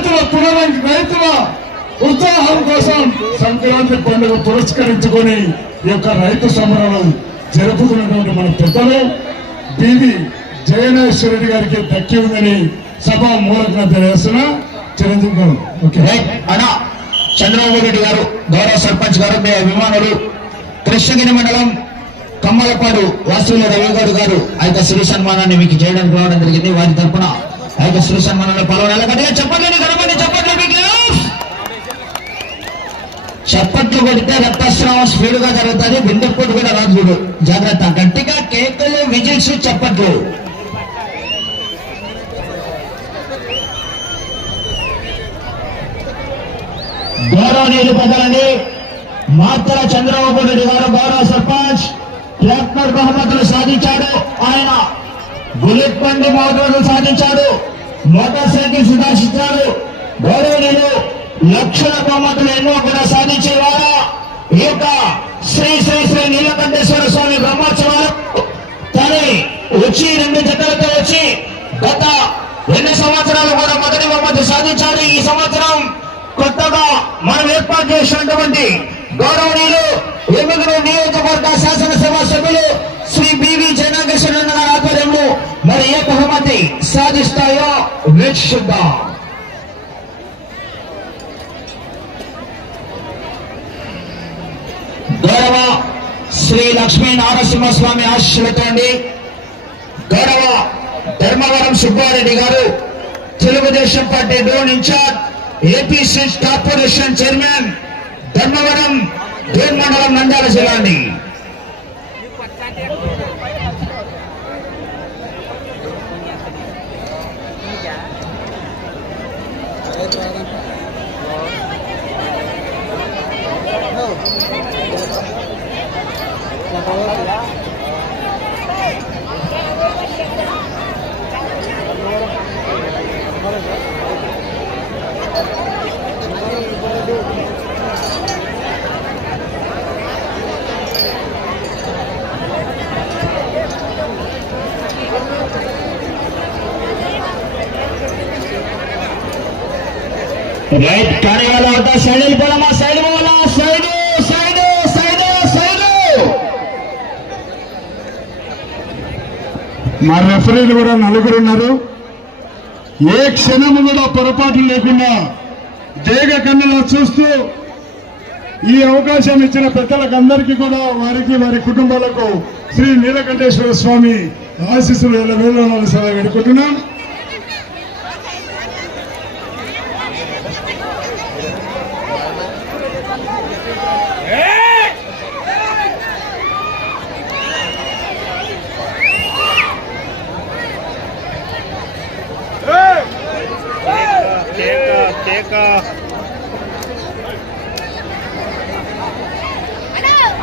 రైతుల పునర రైతుల ఉత్సాహం కోసం సంక్రాంతి పండుగ పురస్కరించుకొని ఈ యొక్క రైతు సమరాలు జరుపుతున్నటువంటి మన పెద్దలు బీవి జయనేశ్వర రెడ్డి గారికి దక్కి ఉందని సభా మూలకంగా తెలియజేస్తున్నా. చిరంజీవి గారు ఓకే. చంద్రబాబు రెడ్డి గారు గౌరవ సర్పంచ్ గారు మీ అభిమానులు కృష్ణగిరి మండలం కమ్మలపాడు వాసుల రవిగౌడ్ గారు ఆ యొక్క సిరి సన్మానాన్ని మీకు చేయడానికి రావడం జరిగింది. వారి తరపున ఆ యొక్క సిరి సన్మానంలో పాల్గొనాలి గట్టిగా చెప్పండి మీకు చప్పట్లు కొడితే రక్తస్రావం స్పీడ్గా జరుగుతుంది గుండెపోటు కూడా రాదు జాగ్రత్త. గట్టిగా కేకులు విజిల్స్ చప్పట్లు. గౌరవనీయులు పెద్దలని మాత్ర చంద్రబాబు రెడ్డి గారు గౌరవ సర్పంచ్ ట్రాక్టర్ బహుమతులు సాధించాడు. ఆయన బుల్లెట్ బండి బహుమతులు సాధించాడు. మోటార్ సైకిల్ సుధారించాడు గౌరవ లక్షల బహుమతులు ఎన్నో కూడా సాధించేవారు. ఈ యొక్క శ్రీ శ్రీ శ్రీ నీలకంఠేశ్వర స్వామి బ్రహ్మోత్సవాలు తను వచ్చి రెండు జతలతో వచ్చి గత రెండు సంవత్సరాలు కూడా మొదటి బహుమతి సాధించాడు ఈ సంవత్సరం కొత్తగా మనం ఏర్పాటు చేసినటువంటి గౌరవనీయులు ఎమ్మెల్యే నియోజకవర్గ శాసనసభ సభ్యులు శ్రీ బివి జనాకృష్ణ ఆధ్వర్యంలో మరి ఏ బహుమతి సాధిస్తాయో వీక్షిద్దాం గౌరవ శ్రీ లక్ష్మీ నారసింహస్వామి ఆశీస్సులతోండి గౌరవ ధర్మవరం సుబ్బారెడ్డి గారు Telugu Desam party Dhone in charge AP state corporation chairman Dharmavaram Dhone మండలం నంద్యాల జిల్లా అండి. రైట్ కానీ వాళ్ళ వద్ద సైడ్ వెళ్ళిపోవాలమ్మా సైడ్ పోవాలా సైడ్ సైడ్ సైడ్ సైడ్ మా రెఫరీలు కూడా నలుగురు ఉన్నారు ఏ క్షణము కూడా పొరపాటు లేకుండా దేగ కన్నులో చూస్తూ ఈ అవకాశం ఇచ్చిన పెద్దలకందరికీ కూడా వారికి వారి కుటుంబాలకు శ్రీ నీలకంఠేశ్వర స్వామి ఆశీస్సులు ఎలా వేలు సలహా వేడుకుంటున్నాం Yeah! యొక్క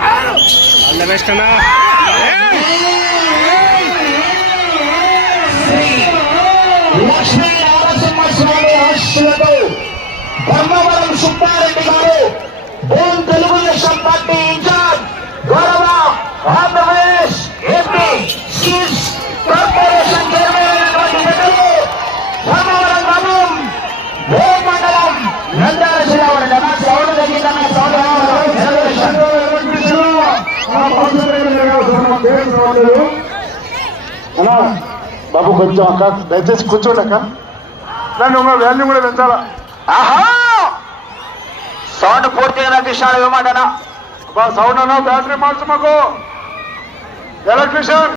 ఆల్ ద బెస్ట్ అన్నా. లక్ష్మీ ఆశీస్సులతో ధర్మవరం సుబ్బారెడ్డి గారు తెలుగుదేశం పార్టీ ఇన్ఛార్జ్ గౌరవ Andhra Pradesh AP seeds corporation chairman అయినటువంటి పెద్దలు ధర్మవరం గ్రామం బోన్ మండలం నంద్యాల జిల్లా వారి డమాస్ ఎవరు జరిగిందన్న అన్నా బాబు కొంచెం అక్క దయచేసి కూర్చోండి అక్క. నన్ను ఉన్న వాల్యూ కూడా పెంచాలా? ఆహా! సౌండ్ పూర్తిగా విషయాలు ఏమంటానా సౌండ్ అన్నా బ్యాటరీ మార్చు మాకు. ఎలక్ట్రీషియన్!